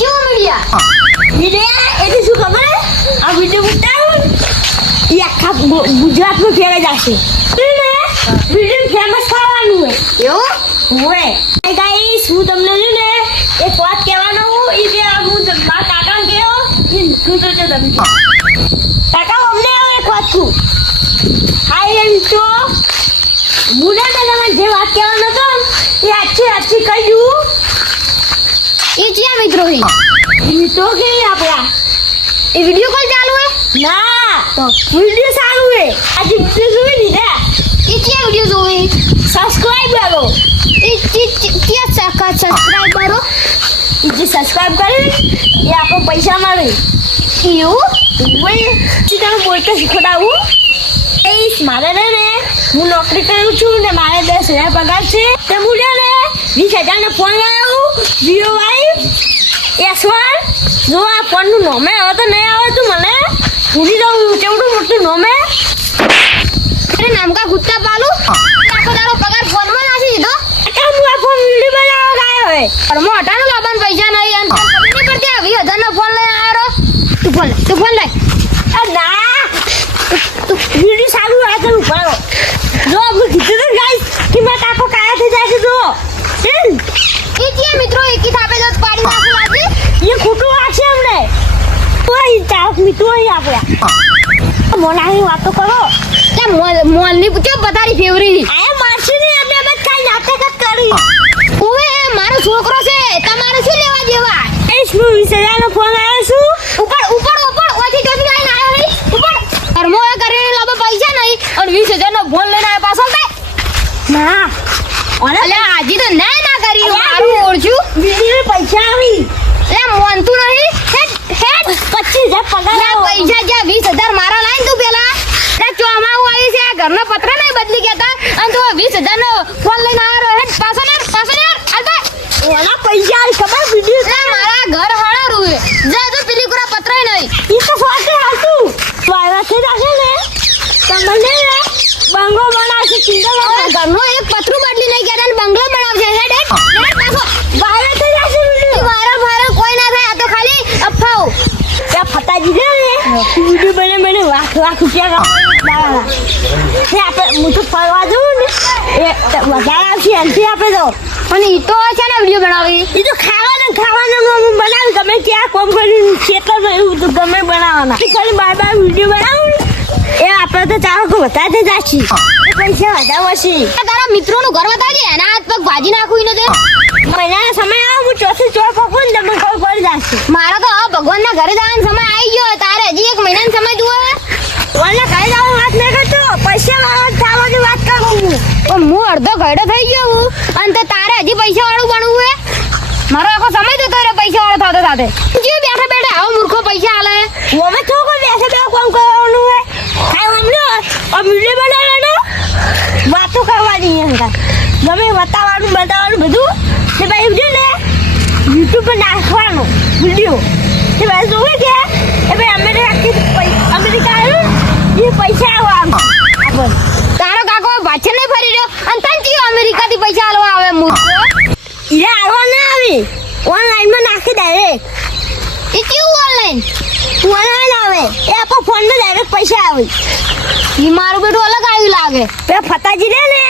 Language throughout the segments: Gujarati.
કેવો મીડિયા એટલે શું ખબર આ વિડીયો ઉતારું એ આખા ગુજરાતમાં ફેરાઈ જશે વિડીયો ફેમસ થવાનું હોય એવું ગાઈસ હું તમને છે ને એક વાત કહેવાનો હું એ બે હું મારા કાકાને કહ્યો એ નીકળું તો છે તમે કાકા અમને એક વાત છું હા એમ તો હું ને તમે જે વાત કહેવાનો હતો એ આછી કહી દઉં એ જ્યાં મિત્રો મિત્રો કે આપણા એ વિડીયો કોલ ચાલુ હે ના તો વિડીયો ચાલુ હે આજે વિડીયો જોઈ લીધા એ ક્યાં વિડીયો જોઈ સબસ્ક્રાઇબ કરો એ ક્યાં સબસ્ક્રાઇબ કરો જે સબસ્ક્રાઇબ કરે એ આપણો પૈસા મળે એવું ભાઈ તમે બોલતા શીખવાડાવું એ મારે ને હું નોકરી કરું છું ને મારે 10,000 પગાર છે તે હું ને 20,000 નો ફોન લાવ્યો વિવો વાઈફ S1 જો આ ફોનનું નામે આવે તો નહીં આવે તું મને ભૂલી જાઉં કેવડું મોટું નામે અરે નામ કા ગુત્તા પાલુ આખો તારો પગાર ફોનમાં નાખી દીધો કે હું આ ફોન વિડિયો બનાવવા ગાયો હે પર મોટાનો લાબાન પૈસા નહીં અને ખબર નહીં પડતી 20,000 નો ફોન લઈ આવ્યો તું ફોન લે આ ના તું વિડિયો સારું આ કરું પાડો જો આપણે કીધું તો ગાઈસ કે મેં કાકો કાયા થઈ જાય છે જો એ કે મિત્રો એકી થાપે જ પાડી નાખું લાગે એ ખોટું વાગશે અમને તોય ચાક મિત્રો આપણે મોનાની વાતો કરો તે મોલની પૂછો બધારી ફેવરી આ મારશે ને અમે બસ કાઈ નાટક જ કરી ઓએ મારો છોકરો છે તમારે શું લેવા જેવા એ 20,000 નો ફોન આવ્યો છું ઉપર ઓથી ટોપી લઈને આવ્યો નહીં ઉપર કર્મો કરીને લાબા પૈસા નહીં અને 20,000 નો ફોન લઈને આવ્યો પાછો ના અલે આજી તો ના કરી મારું ઓળખ્યું બીજી પૈસા આવી લે મોનતું નહીં હેડ 25,000 પગાર પૈસા જ્યાં 20,000 મારા લાઈન તું પેલા લે ચોમાવું આવી છે આ ઘરનો પત્ર નહીં બદલી ગયા અને તું 20,000 નો ફોન લઈને આવ્યો હેડ પાછો ને આલબા ઓલા પૈસા આવી ખબર વિડિયો લે મારા ઘર હાળારું હે જા તો પેલી કુરા પત્ર નહીં ઈ તો ફોટો હાલતું વાયરસ છે રાખે ને તમને બંગલો બનાવશે સિંગલ ઘરનો એક પતરું બદલી નહીં ગયા અને બંગલો બનાવશે હેડ પાછો વાયરસ થઈ જશે વાયરસ કોઈ ના થાય આ તો ખાલી અફાઓ ત્યાં ફટાજી દે ને વિડિયો બને લાખ રૂપિયા એ આપણે હું તો ફરવા જવું ને એ વધારે આવશે એનથી આપણે તો પણ ઈ તો છે ને વિડિયો બનાવી ઈ તો ખાવાનું બનાવી ગમે ત્યાં કોમ કરીને ખેતરમાં એવું તો ગમે બનાવવાના ખાલી બાય વિડિયો બનાવું એ આપણે તો ચાલો કે વધારે જાશી પૈસા વધારવાશી તારા મિત્રોનું ઘર બતાવજે એના હાથ પગ ભાજી નાખું ને તે મહિનાનો સમય આવે હું ચોથી ચોર પકવું ને તમને ખબર પડી જશે મારા તો આ ભગવાનના ઘરે જવાનો સમય આવી ગયો તારે હજી 1 મહિનાનો સમય જુઓ ઓલે ઘરે જવાનું વાત નહીં કરતો પૈસા વાળા થવાની વાત કરું પણ હું અડધો ઘરડો થઈ ગયો હું અને તો તારે હજી પૈસા વાળું બનવું હે મારો આખો સમય જતો રે પૈસા વાળો થતો સાથે જે બેઠા આવો મૂર્ખો પૈસા આલે ઓમે તો કોઈ બેસે કોમ કરવાનું હે વિડીયો બનાવવાનો વાતો કરવાની અંદર ગમે બતાવવાનું બધું તે ભાઈ વિડીયો ને યુટ્યુબ પર નાખવાનો વિડીયો તે ભાઈ જોવે કે એ ભાઈ અમેરિકા એ પૈસા આવવા તારો કાકો પાછળ નહીં ફરી રહ્યો અને તને કયો અમેરિકાથી પૈસા આલવા આવે મૂર્ખો ઈ આલવા ના આવે ઓનલાઈનમાં નાખી ડાયરેક્ટ એ કેવું ઓનલાઈન આવે એ આપો ફોન માં ડાયરેક્ટ પૈસા આવે ઈ મારું બેટું અલગ આવ્યું લાગે પે ફતાજી રે ને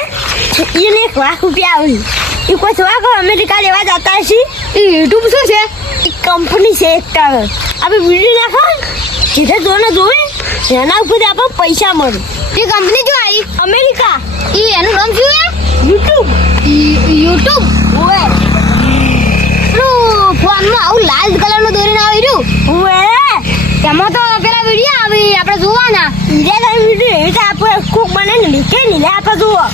એને 1 લાખ રૂપિયા આવી ઈ કોઈ સવા અમેરિકા લેવા જતા છે એ યુટ્યુબ શું છે કંપની છે એક આપણે વિડિયો નાખો સીધે જોવે એના ઉપર આપણે પૈસા મળે એ કંપની જો આવી અમેરિકા ઈ એનું નામ શું છે યુટ્યુબ ઓએ ફોનમાં આવું લાલ કલરનું દોરીને આવી રહ્યું ઓએ તેમાં તો પેલા વિડીયો આવી આપણે જોવાના વિડીયો એ તો આપણે કુક બને ને લીખે ને આપણે જોવો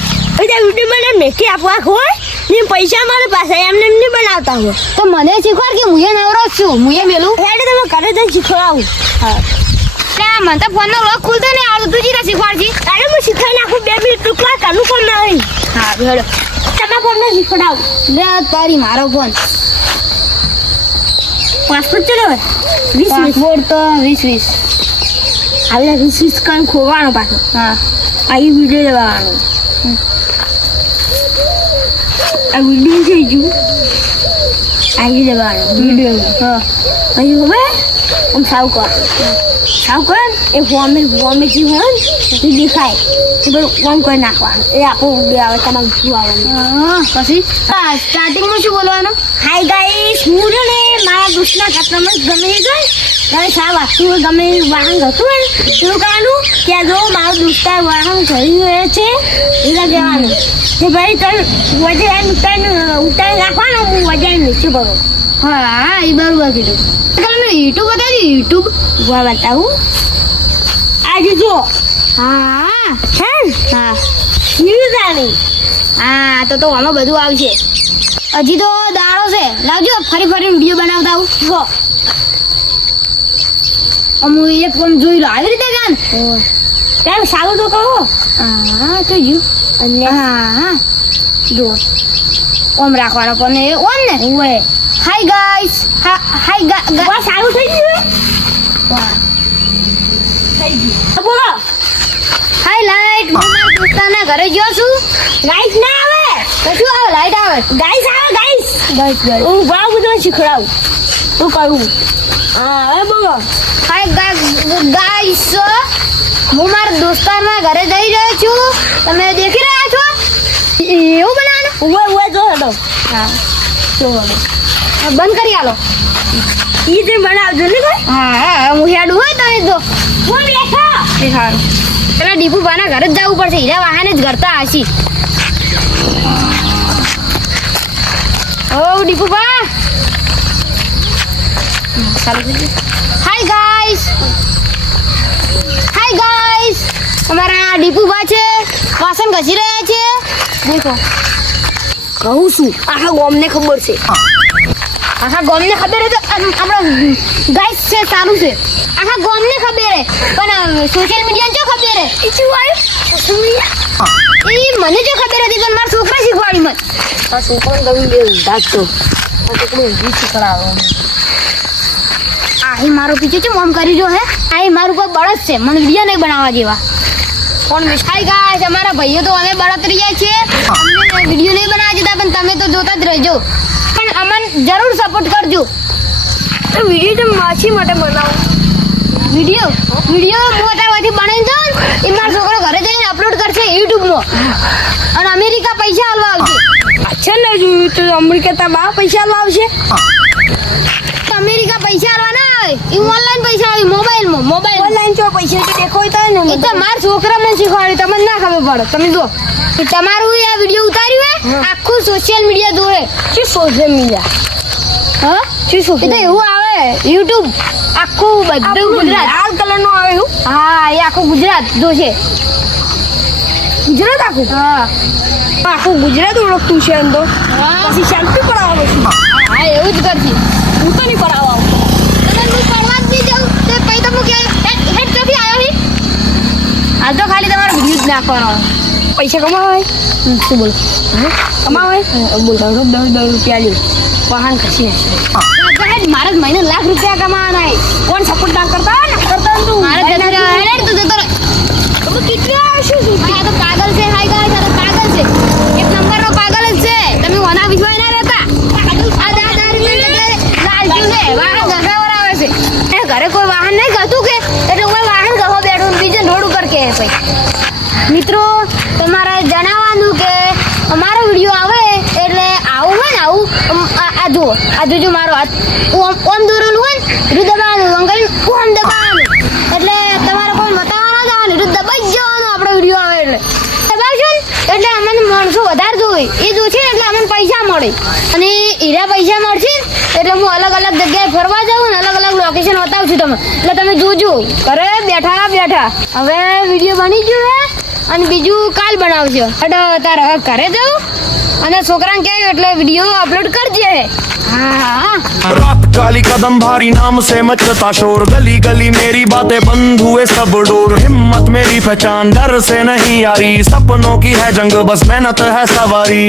એ તો વિડીયો મને મેકી આપવા હોય ને પૈસા મારે પાસે એમને નહીં બનાવતા હોય તો મને શીખવાડ કે હું નવરો છું હું મેલું એટલે તમે ઘરે જઈને શીખવાડું હા મને તો ફોનનો લોક ખુલતો નહીં આવડતું તું જીરા શીખવાડજી તારે હું શીખવાડી નાખું 2 મિનિટ ટૂંકમાં કાનું ફોન ના હોય હા બેડો તમે ફોનને શીખવાડાવું લે તારી મારો ફોન પાસપોર્ટ ચલો 20 તો 20 આપણે 20 કણ ખોવાનો પાછો હા આ વિડીયો લેવાનો આ વિડીયો થઈ ગયું આવી જવાનું વિડીયો હા અહીં હવે આમ સાવ કર એ વોમે જે હોય ને એ દેખાય એ બધું વોમ કરી નાખવાનું એ આખું વિડીયો આવે તમારું શું આવે પછી સ્ટાર્ટિંગમાં શું બોલવાનું? હાય ગાઈસ હું છે ને મારા દોસ્તના ખાતામાં ગમે એ ગઈ ત્યારે સા વાસ્તુ ગમે એ વાહન હતું ને શું કરવાનું ત્યાં જો મારો દોસ્તાર વાહન કરી રહ્યો છે એટલે જવાનું કે ભાઈ તને વજન ઉતારી નાખવાનું હું વજન નીચે ભરો હા એ બરોબર કીધું તમે યુટ્યુબ બતાવી યુટ્યુબ ઉભા બતાવું આજે જો હા છે ને હા શિવદાની હા તો આમાં બધું આવશે હજી તો દાડો છે લાવજો ફરી વિડીયો બનાવતા આવું જો હું એક જોઈ લો આવી રીતે ગાન કેમ સારું તો કહો હા તો જો અને હા જો ઓમ રાખવાનો પણ એ ઓમ ને ઓએ હાય ગાઈસ હાય બસ સારું થઈ ગયું થઈ ગયું બોલો હાય લાઈટ હું મારા દોસ્તાના ઘરે ગયો છું ગાઈસ ના આવે તો શું આવે લાઈટ આવે ગાઈસ હું બહુ બધું શીખડાવું શું કરું હા હવે બોલો હાય ગાઈસ હું મારા દોસ્તારના ઘરે જઈ રહ્યો છું તમે દેખી રહ્યા છો એવું બનાવવાનું ઉવે જો હેડો હા જો હેડો બંધ કરી આલો ઈ તે બનાવજો ને ભાઈ હા હું હેડું હોય તો જો હું બેઠો એ સારું પેલા દીપુભાના ઘરે જ જવું પડશે હીરા વાહને જ ઘરતા હશી ઓ દીપુભા હાય ગાઈસ અમારા દીપુભા છે વાસણ ઘસી રહ્યા છે દેખો કહું છું આખા ગામને ખબર છે આખા ગામને ખબર હે તો આપણા ગાઈસ છે સારું છે આખા ગામને ખબર હે પણ સોશિયલ મીડિયા જો ખબર હે ઈ શું આવ્યું એ મને જો ખબર હતી પણ મારા છોકરા શીખવાડી મત આ છોકરાને તમે બે ઊંઘાતો આ છોકરો ઊંઘી શીખડાવો આ મારો પીછે છે મોમ કરી રહ્યો હે આ મારું કોઈ બળદ છે મને વિડિયો નહીં બનાવવા જેવા કોણ મિસાઈ ગાઈસ અમારા ભાઈઓ તો અમે બળતરિયા છે અમને વિડિયો નહીં બનાવવા દેતા પણ તમે તો જોતા જ રહેજો પણ અમને જરૂર સપોર્ટ કરજો તો વિડીયો તો માછી માટે બનાવો વિડિયો મોટાવાથી બનાવી દો એ મારો છોકરો ઘરે જઈને અપલોડ કરશે યુટ્યુબમાં અને અમેરિકા પૈસા આલવા આવશે અચ્છા ને જોયું તો અમેરિકા તા બા પૈસા લાવશે અમેરિકા પૈસા આલવા ના આવે એ ઓનલાઈન પૈસા આવે મોબાઈલ ઓનલાઈન જો પૈસા તો દેખો તો ને એ તો મારા છોકરા મને શીખવાડ્યું તમને ના ખબર પડે તમે જો કે તમારું આ વિડિયો ઉતાર્યું હે આખું સોશિયલ મીડિયા જોવે શું સોશિયલ મીડિયા હા શું એ તો એવું આવે યુટ્યુબ આખું બધું ગુજરાત લાલ કલર નો આવે એવું હા એ આખું ગુજરાત જોશે ગુજરાત આખું હા આખું ગુજરાત ઓળખતું છે એમ તો પછી સેલ્ફી પડાવવાનો છું હા એવું જ કરતી હું તો નહીં પડાવવા આવતો તમે હું પડવા જ નહીં જાઉં તો પછી તો હું કે હેડ ચોથી આવ્યો હી આ તો ખાલી તમારો વિડિયો જ નાખવાનો પૈસા કમાવાય શું બોલો કમાવાય બોલ 10 રૂપિયા લ્યો વાહન ખસી નાખશે મારે મહિને લાખ રૂપિયા કમાવાના હે કોણ સપોર્ટ ના કરતા તું મારે હેડ તું જતો રહે તો કેટલા શું આ તો પાગલ છે હાય ગાઈસ આ તો પાગલ છે એક નંબરનો પાગલ જ છે તમે ઓના વિશ્વાસ ના રહેતા આ દાદારી લાલચુ છે વાહન ઘસાવર આવે છે એ ઘરે કોઈ વાહન નહીં ગતું કે એટલે કોઈ વાહન ગહો બેઠું બીજે રોડ ઉપર કે ભાઈ મિત્રો તમારે જણાવવાનું કે અમારો વિડીયો આવે એટલે આવું હોય ને આવું આ જુઓ મારો હાથ ઓમ દોરેલું હોય ને રૂ દબાવવાનું અંગલ ઓમ દબાવવાનું એટલે તમારે કોઈ બતાવવા ના જવાનું રૂ દબાઈ જ જવાનું આપણો વિડીયો આવે એટલે દબાવશો ને એટલે અમને માણસો વધારે જોવે એ જોશે ને એટલે અમને પૈસા મળે અને હીરા પૈસા મળશે ને એટલે હું અલગ જગ્યાએ ફરવા જાઉં ને અલગ લોકેશન બતાવું છું તમે એટલે તમે જોજો ઘરે બેઠા હવે વિડીયો બની ગયો હે અને બીજું કાલ બનાવજો એટલે તારે ઘરે જાઉં અને છોકરાને કહે એટલે વિડીયો અપલોડ કરજે हाँ रात काली कदम भारी नाम से मचता शोर गली गली मेरी बातें बंद हुए सब डोर हिम्मत मेरी पहचान डर से नहीं आ रही सपनों की है जंग बस मेहनत है सवारी